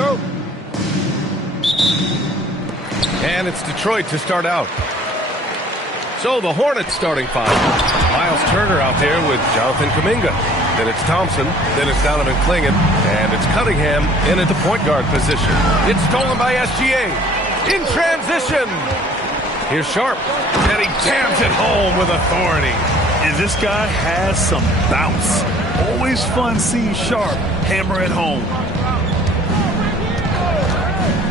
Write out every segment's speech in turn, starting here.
Go. And it's Detroit to start out. So the Hornets starting five. Miles Turner out there with Jonathan Kuminga. Then it's Thompson. Then it's Donovan Clingan. And it's Cunningham in at the point guard position. It's stolen by SGA. In transition. Here's Sharp. And he jams it home with authority. And this guy has some bounce. Always fun seeing Sharp hammer it home.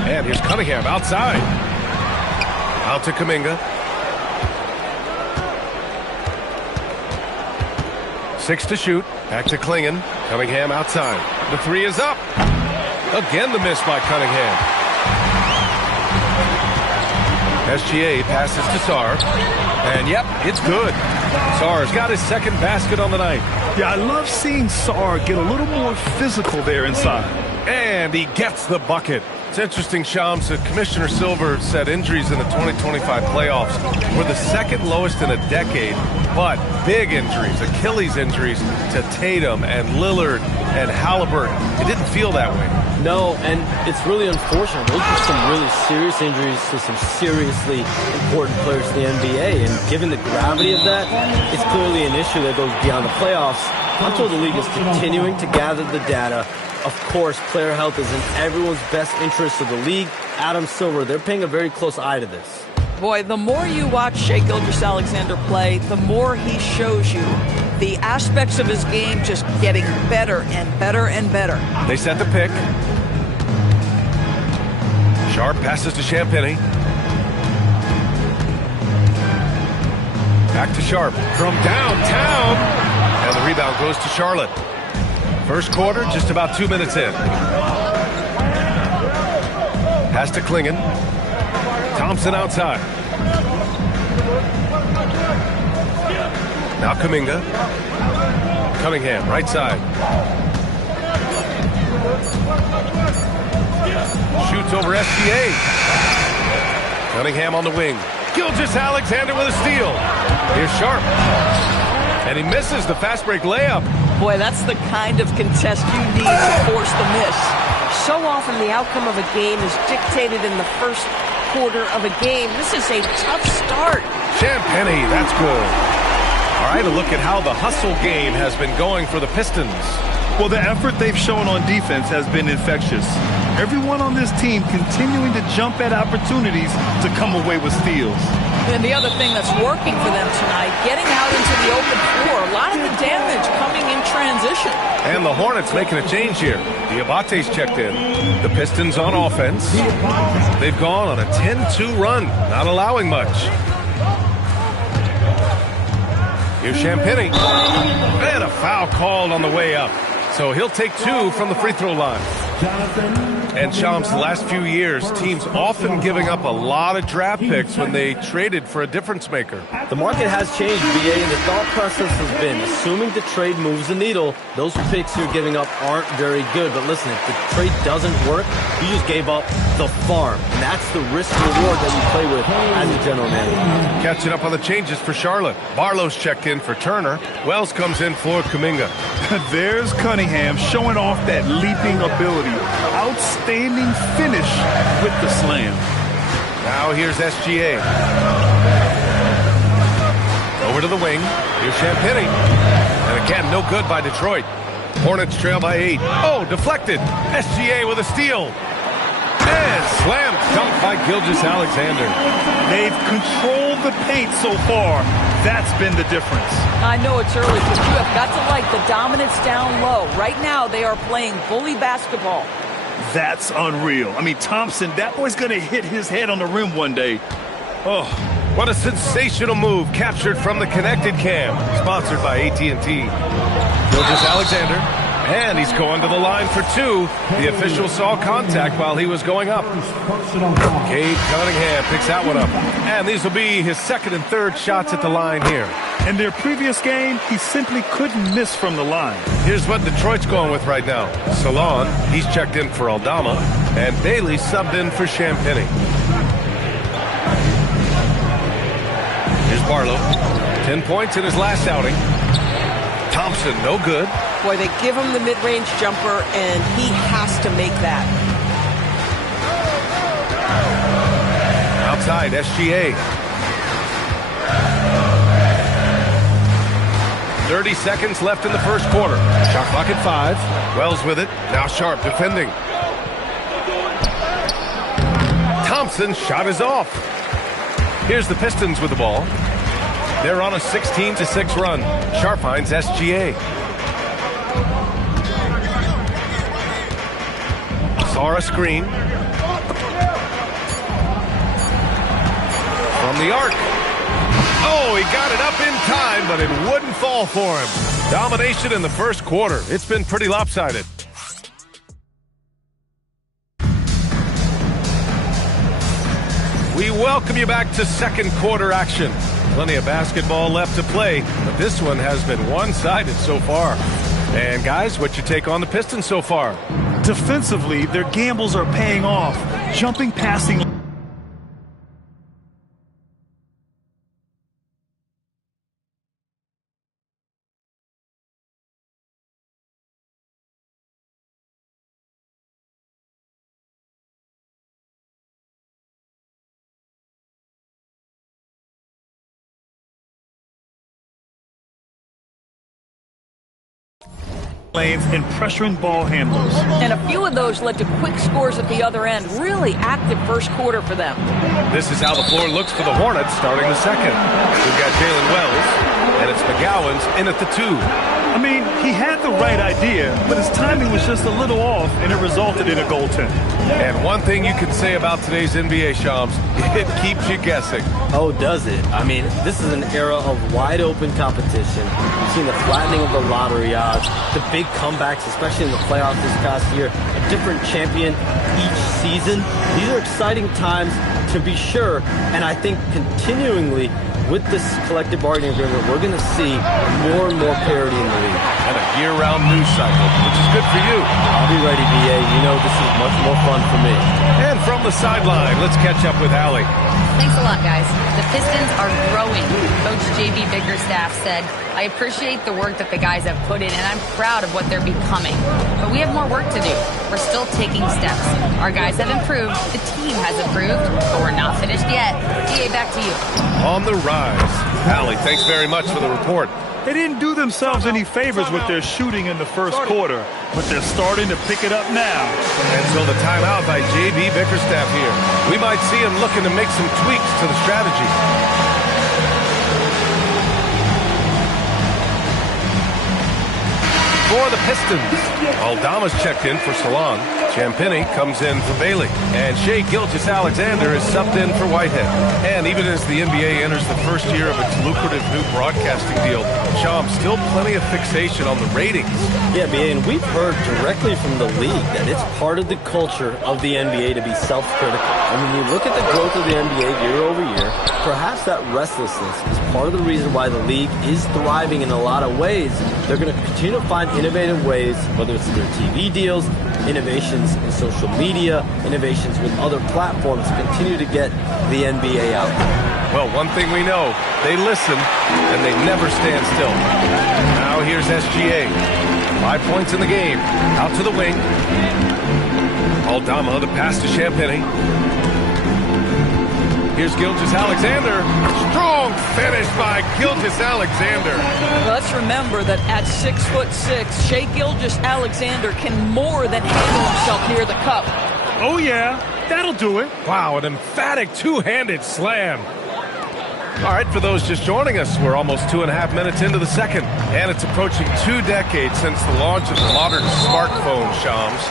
And here's Cunningham outside. Out to Kuminga. 6 to shoot. Back to Clingan. Cunningham outside. The three is up. Again the miss by Cunningham. SGA passes to Sarr. And yep, it's good. Sarr's got his second basket on the night. Yeah, I love seeing Sarr get a little more physical there inside. And he gets the bucket. It's interesting, Shams, that Commissioner Silver said injuries in the 2025 playoffs were the second lowest in a decade, but big injuries, Achilles injuries to Tatum and Lillard and Halliburton. It didn't feel that way. No, and it's really unfortunate. Those are some really serious injuries to some seriously important players in the NBA, and given the gravity of that, it's clearly an issue that goes beyond the playoffs. I'm told the league is continuing to gather the data. Of course, player health is in everyone's best interest of the league. Adam Silver, they're paying a very close eye to this. Boy, the more you watch Shai Gilgeous-Alexander play, the more he shows you the aspects of his game just getting better and better and better. They set the pick. Sharp passes to Champagnie. Back to Sharp from downtown. And the rebound goes to Charlotte. First quarter, just about 2 minutes in. Pass to Clingan. Thompson outside. Now Kuminga. Cunningham, right side. Shoots over SGA. Cunningham on the wing. Gilgeous-Alexander with a steal. Here's Sharp. And he misses the fast break layup. Boy, that's the kind of contest you need to force the miss. So often the outcome of a game is dictated in the first quarter of a game. This is a tough start. Champagnie, that's good. All right, a look at how the hustle game has been going for the Pistons. Well, the effort they've shown on defense has been infectious. Everyone on this team continuing to jump at opportunities to come away with steals. And the other thing that's working for them tonight, getting out into the open floor. A lot of the damage coming in transition. And the Hornets making a change here. Diabate's checked in. The Pistons on offense. They've gone on a 10-2 run, not allowing much. Here's Champagnie. And a foul called on the way up. So he'll take 2 from the free throw line. And Shams, the last few years, teams often giving up a lot of draft picks when they traded for a difference maker. The market has changed, BA, and the thought process has been, assuming the trade moves the needle, those picks you're giving up aren't very good. But listen, if the trade doesn't work, you just gave up the farm. And that's the risk-reward that you play with as a general manager. Catching up on the changes for Charlotte. Barlow's checked in for Turner. Wells comes in for Kuminga. There's Cunningham showing off that leaping ability. Outstanding finish with the slam. Now here's SGA. Over to the wing. Here's Champagnie. And again, no good by Detroit. Hornets trail by 8. Oh, deflected. SGA with a steal. And slam dunk by Gilgeous-Alexander. They've controlled the paint so far. That's been the difference. I know it's early, but you have got to like the dominance down low. Right now, they are playing bully basketball. That's unreal. I mean, Thompson, that boy's going to hit his head on the rim one day. Oh, what a sensational move captured from the connected cam. Sponsored by AT&T. Gilgeous-Alexander. And he's going to the line for 2. The official saw contact while he was going up. Cade Cunningham picks that one up. And these will be his second and third shots at the line here. In their previous game, he simply couldn't miss from the line. Here's what Detroit's going with right now. Salon, he's checked in for Aldama. And Bailey subbed in for Champagnie. Here's Barlow. 10 points in his last outing. Thompson, no good. Boy, they give him the mid-range jumper, and he has to make that. side, SGA. 30 seconds left in the first quarter. Shot clock at 5. Wells with it. Now Sharp defending. Thompson's shot is off. Here's the Pistons with the ball. They're on a 16-6 run. Sharp finds SGA. Saw a screen. From the arc. Oh, he got it up in time, but it wouldn't fall for him. Domination in the first quarter. It's been pretty lopsided. We welcome you back to second quarter action. Plenty of basketball left to play, but this one has been one-sided so far. And guys, what's your take on the Pistons so far? Defensively, their gambles are paying off. Jumping, passing. Lanes and pressuring ball handlers. And a few of those led to quick scores at the other end. Really active first quarter for them. This is how the floor looks for the Hornets starting the second. We've got Jalen Wells, and it's McGowan's in at the 2. I mean, he had the right idea, but his timing was just a little off, and it resulted in a goaltend. And one thing you can say about today's NBA, Shams, it keeps you guessing. Oh, does it? I mean, this is an era of wide open competition. We've seen the flattening of the lottery odds, the big comebacks, especially in the playoffs this past year, a different champion each season. These are exciting times to be sure, and I think continuingly with this collective bargaining agreement, we're going to see more and more parity in the league. And a year-round news cycle, which is good for you. I'll be ready, BA. You know this is much more fun for me. And from the sideline, let's catch up with Allie. Thanks a lot, guys. The Pistons are growing. Coach J.B. Bickerstaff said, I appreciate the work that the guys have put in, and I'm proud of what they're becoming. But we have more work to do. We're still taking steps. Our guys have improved. The team has improved, but we're not finished yet. DA, back to you. On the rise. Allie, thanks very much for the report. They didn't do themselves any favors with their shooting in the first quarter, but they're starting to pick it up now. And so the timeout by J.B. Bickerstaff here. We might see him looking to make some tweaks to the strategy. For the Pistons, Aldama's checked in for Salon. Champagny comes in for Bailey. And Shai Gilgeous-Alexander is subbed in for Whitehead. And even as the NBA enters the first year of its lucrative new broadcasting deal, Sham, still plenty of fixation on the ratings. Yeah, BA, and we've heard directly from the league that it's part of the culture of the NBA to be self-critical. And when you look at the growth of the NBA year over year, perhaps that restlessness is part of the reason why the league is thriving in a lot of ways. They're going to continue to find innovative ways, whether it's through TV deals, innovations in social media, innovations with other platforms to continue to get the NBA out there. Well, one thing we know, they listen and they never stand still. Now here's SGA. 5 points in the game. Out to the wing. Aldama, the pass to Champagny. Here's Gilgeous-Alexander. Strong finish by Gilgeous-Alexander. Well, let's remember that at 6'6", Shai Gilgeous-Alexander can more than handle himself near the cup. Oh, yeah, that'll do it. Wow, an emphatic two-handed slam. All right, for those just joining us, we're almost 2.5 minutes into the second, and it's approaching 2 decades since the launch of the modern smartphone, Shams.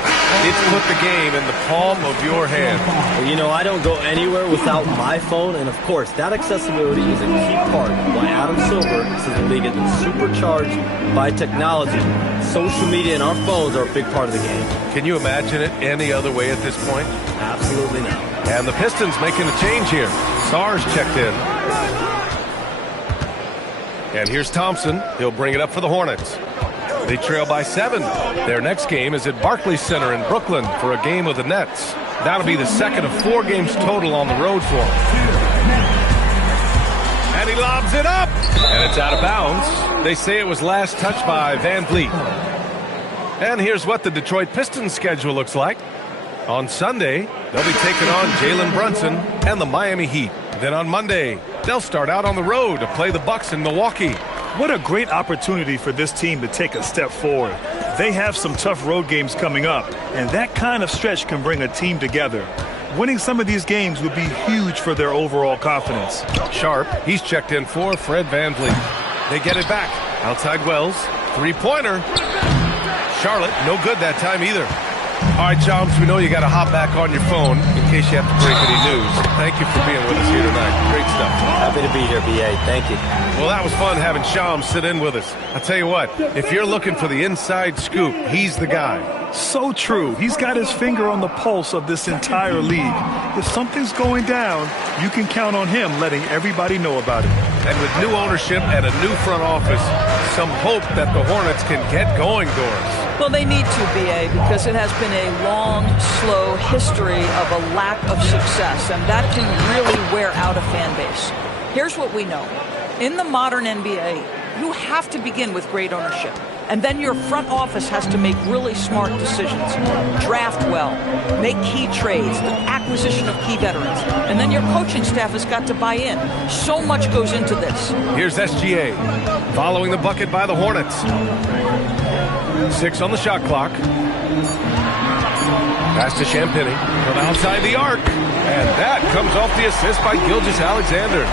It's put the game in the palm of your hand. Well, you know, I don't go anywhere without my phone, and of course, that accessibility is a key part of why Adam Silver says the league has been supercharged by technology. Social media and our phones are a big part of the game. Can you imagine it any other way at this point? Absolutely not. And the Pistons making a change here. Sarge checked in. And here's Thompson. He'll bring it up for the Hornets. They trail by 7. Their next game is at Barclays Center in Brooklyn for a game with the Nets. That'll be the second of 4 games total on the road for him. And he lobs it up. And it's out of bounds. They say it was last touched by Van Vliet. And here's what the Detroit Pistons schedule looks like. On Sunday, they'll be taking on Jalen Brunson and the Miami Heat. Then on Monday, they'll start out on the road to play the Bucks in Milwaukee. What a great opportunity for this team to take a step forward. They have some tough road games coming up, and that kind of stretch can bring a team together. Winning some of these games would be huge for their overall confidence. Sharp, he's checked in for Fred VanVleet. They get it back. Outside Wells, three-pointer. Charlotte, no good that time either. All right, Chomps, we know you got to hop back on your phone in case you have to break any news. Thank you for being with us here tonight. Great stuff. Happy to be here, BA. Thank you. Well, that was fun having Chomps sit in with us. I'll tell you what, if you're looking for the inside scoop, he's the guy. So true. He's got his finger on the pulse of this entire league. If something's going down, you can count on him letting everybody know about it. And with new ownership and a new front office, some hope that the Hornets can get going, Doris. Well, they need to, BA, because it has been a long, slow history of a lack of success, and that can really wear out a fan base. Here's what we know. In the modern NBA, you have to begin with great ownership. And then your front office has to make really smart decisions. Draft well, make key trades, the acquisition of key veterans. And then your coaching staff has got to buy in. So much goes into this. Here's SGA, following the bucket by the Hornets. 6 on the shot clock. Pass to Champagny from outside the arc. And that comes off the assist by Gilgeous-Alexander.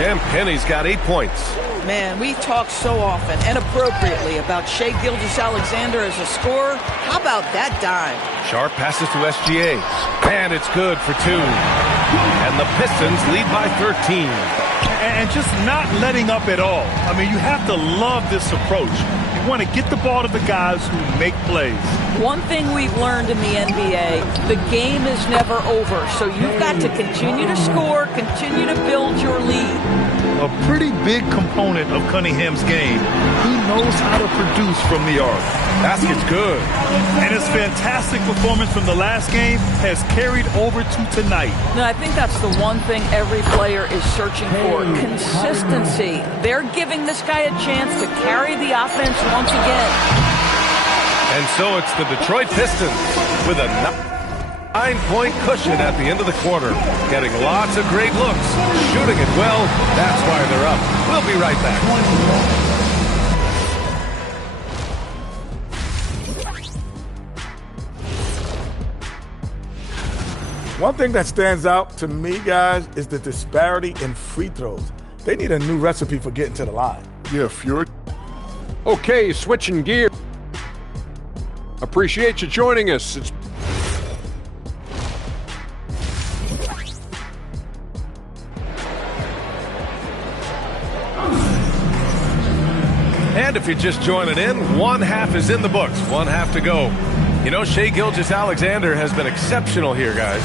Champagny's got 8 points. Man, we talk so often and appropriately about Shai Gilgeous-Alexander as a scorer. How about that dime? Sharp passes to SGA. And it's good for 2. And the Pistons lead by 13. And just not letting up at all. I mean, you have to love this approach. You want to get the ball to the guys who make plays. One thing we've learned in the NBA, the game is never over. So you've got to continue to score, continue to build your lead. A pretty big component of Cunningham's game. He knows how to produce from the arc. Basket's good. And his fantastic performance from the last game has carried over to tonight. No, I think that's the one thing every player is searching for. Consistency. They're giving this guy a chance to carry the offense once again. And so it's the Detroit Pistons with a 9-point cushion at the end of the quarter. Getting lots of great looks. Shooting it well. That's why they're up. We'll be right back. One thing that stands out to me, guys, is the disparity in free throws. They need a new recipe for getting to the line. Yeah, Fury. Okay, switching gear. Appreciate you joining us. And if you're just joining in, one half is in the books, one half to go. You know, Shai Gilgeous-Alexander has been exceptional here, guys.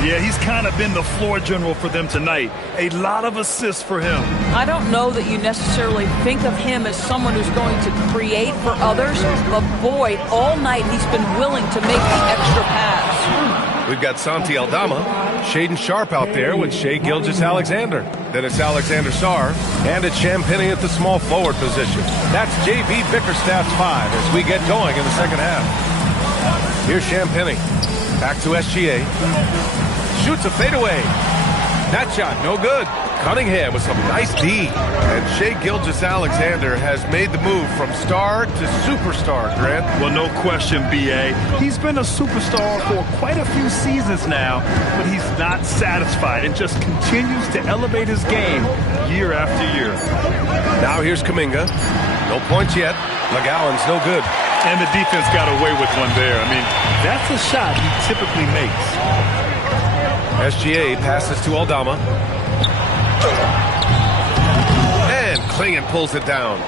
Yeah, he's kind of been the floor general for them tonight. A lot of assists for him. I don't know that you necessarily think of him as someone who's going to create for others, but boy, all night he's been willing to make the extra pass. We've got Santi Aldama, Shaedon Sharpe out there with Shai Gilgeous-Alexander. Then it's Alexander Sarr, and it's Champagny at the small forward position. That's JB Bickerstaff's 5 as we get going in the second half. Here's Champagny. Back to SGA. Shoots a fadeaway. That shot, no good. Cunningham with some nice D. And Shai Gilgeous-Alexander has made the move from star to superstar, Grant. Well, no question, B.A. He's been a superstar for quite a few seasons now, but he's not satisfied and just continues to elevate his game year after year. Now here's Kuminga. No points yet. McGowan's no good. And the defense got away with one there. I mean, that's a shot he typically makes. SGA passes to Aldama. And Klingon pulls it down.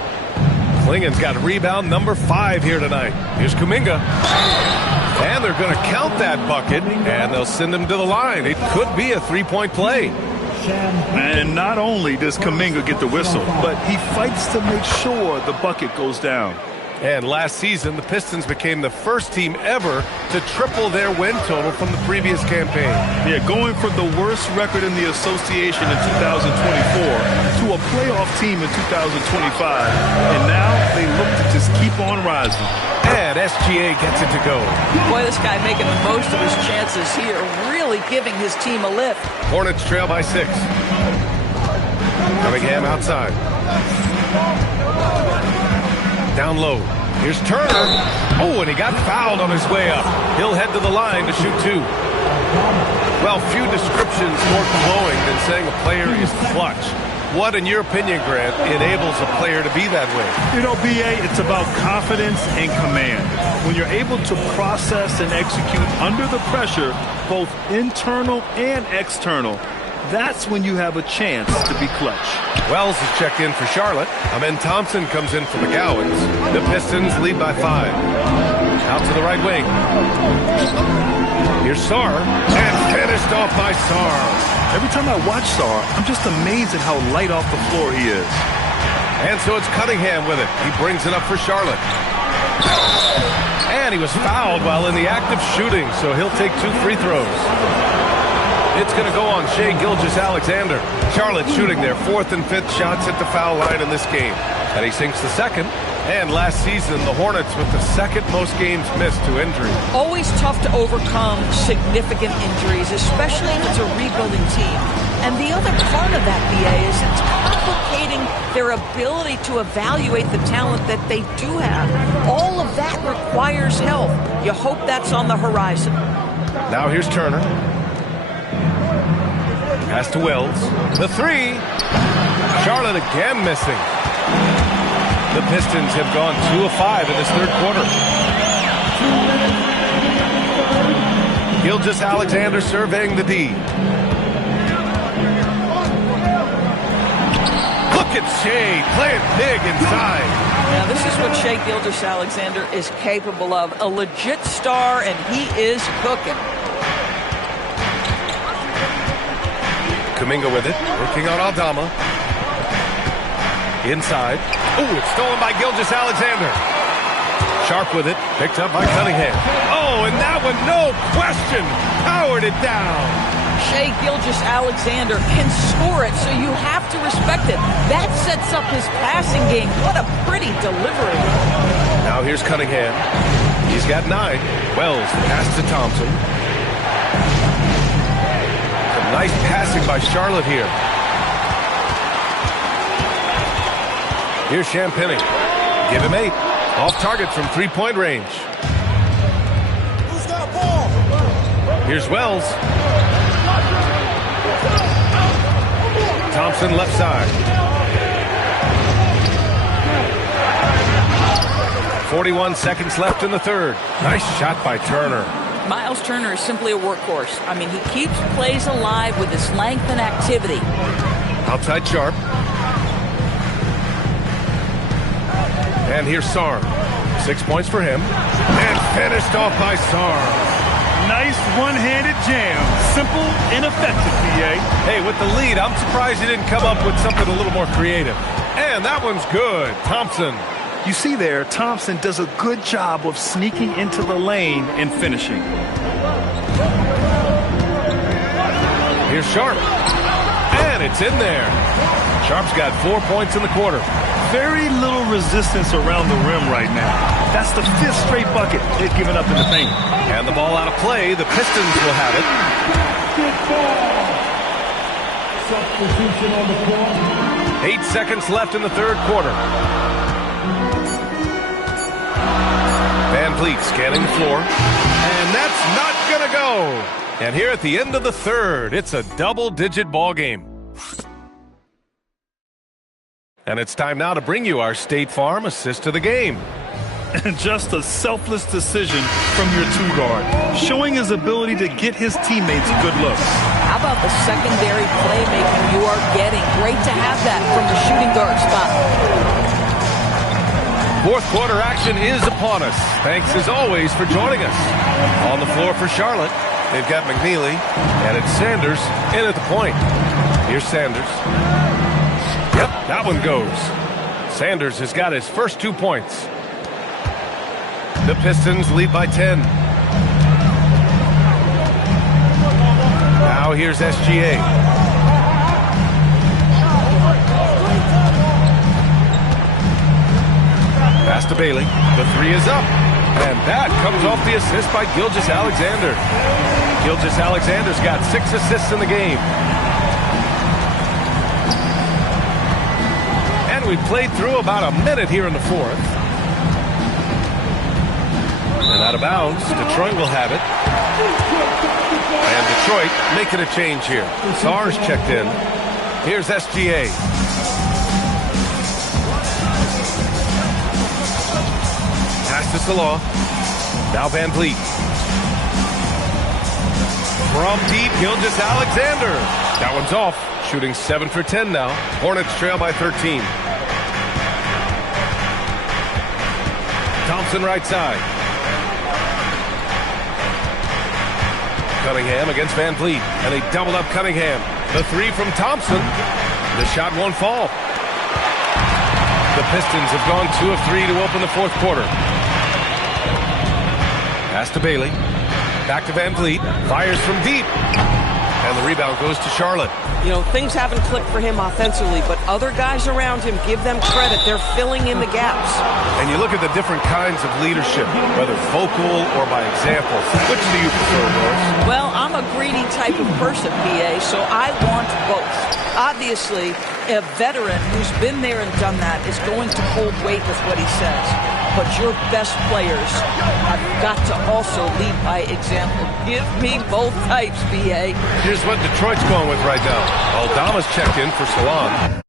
Klingon's got rebound number 5 here tonight. Here's Kuminga. And they're going to count that bucket, and they'll send him to the line. It could be a three-point play. And not only does Kuminga get the whistle, but he fights to make sure the bucket goes down. And last season, the Pistons became the first team ever to triple their win total from the previous campaign. Yeah, going from the worst record in the association in 2024 to a playoff team in 2025, and now they look to just keep on rising. And SGA gets it to go. Boy, this guy making the most of his chances here, really giving his team a lift. Hornets trail by 6. Cunningham outside. Down low. Here's Turner. Oh, and he got fouled on his way up. He'll head to the line to shoot 2. Well, few descriptions more glowing than saying a player is clutch. What, in your opinion, Grant, enables a player to be that way? You know, B.A., it's about confidence and command. When you're able to process and execute under the pressure, both internal and external, that's when you have a chance to be clutch. Wells is checked in for Charlotte. Amen Thompson comes in for the Gowans. The Pistons lead by 5. Out to the right wing. Here's Sarr, and finished off by Sarr. Every time I watch Sarr, I'm just amazed at how light off the floor he is. And so it's Cunningham with it. He brings it up for Charlotte. And he was fouled while in the act of shooting, so he'll take 2 free throws. It's going to go on Shai Gilgeous-Alexander. Charlotte shooting their 4th and 5th shots at the foul line in this game. And he sinks the 2nd. And last season, the Hornets with the 2nd most games missed to injury. Always tough to overcome significant injuries, especially if it's a rebuilding team. And the other part of that, BA, is it's complicating their ability to evaluate the talent that they do have. All of that requires help. You hope that's on the horizon. Now here's Turner. Pass to Wells. The 3. Charlotte again missing. The Pistons have gone 2 of 5 in this 3rd quarter. Gilgeous-Alexander surveying the D. Look at Shai playing big inside. Now, this is what Shai Gilgeous-Alexander is capable of. A legit star, and he is cooking. Kuminga with it, working on Aldama. Inside. Oh, it's stolen by Gilgeous-Alexander. Sharp with it, picked up by Cunningham. Oh, and that one, no question, powered it down. Shai Gilgeous-Alexander can score it, so you have to respect it. That sets up his passing game. What a pretty delivery. Now here's Cunningham. He's got 9. Wells, the pass to Thompson. Some nice passing by Charlotte here. Here's Champagny. Give him 8. Off target from 3-point range. Who's got a ball? Here's Wells. Thompson left side. 41 seconds left in the 3rd. Nice shot by Turner. Miles Turner is simply a workhorse. I mean, he keeps plays alive with his length and activity. Outside Sharp. And here's Sarr. 6 points for him. And finished off by Sarr. Nice one-handed jam. Simple and effective, B.A. Hey, with the lead, I'm surprised he didn't come up with something a little more creative. And that one's good. Thompson. You see there, Thompson does a good job of sneaking into the lane and finishing. Here's Sharp. And it's in there. Sharp's got 4 points in the quarter. Very little resistance around the rim right now. That's the 5th straight bucket they've given up in the paint. And the ball out of play. The Pistons will have it. Substitution on the floor. 8 seconds left in the 3rd quarter. Van Vliet scanning the floor. And that's not going to go. And here at the end of the 3rd, it's a double-digit ball game. And it's time now to bring you our State Farm assist of the game. And just a selfless decision from your 2-guard, showing his ability to get his teammates good looks. How about the secondary playmaking you are getting? Great to have that from the shooting guard spot. 4th quarter action is upon us. Thanks as always for joining us. On the floor for Charlotte, they've got McNeely, and it's Sanders in at the point. Here's Sanders. Yep, that one goes. Sanders has got his first 2 points. The Pistons lead by 10. Now here's SGA. to Bailey. The three is up. And that comes off the assist by Gilgeous-Alexander. Gilgeous-Alexander's got 6 assists in the game. And we've played through about a minute here in the fourth. And out of bounds, Detroit will have it. And Detroit making a change here. Sarge checked in. Here's SGA. Pass to Salah. Now Van Vliet. From deep, Gilgeous-Alexander. That one's off. Shooting 7 for 10 now. Hornets trail by 13. Thompson right side. Cunningham against Van Vliet. And they doubled up Cunningham. The three from Thompson. The shot won't fall. The Pistons have gone 2 of 3 to open the fourth quarter. Pass to Bailey. Back to Van Vliet. Fires from deep. And the rebound goes to Charlotte. You know, things haven't clicked for him offensively, but other guys around him, give them credit. They're filling in the gaps. And you look at the different kinds of leadership, whether vocal or by example. Which do you prefer, Doris? Well, I'm a greedy type of person, PA, so I want both. Obviously, a veteran who's been there and done that is going to hold weight with what he says. But your best players have got to also lead by example. Give me both types, PA. Here's what Detroit's going with right now. Aldama's checked in for Salon.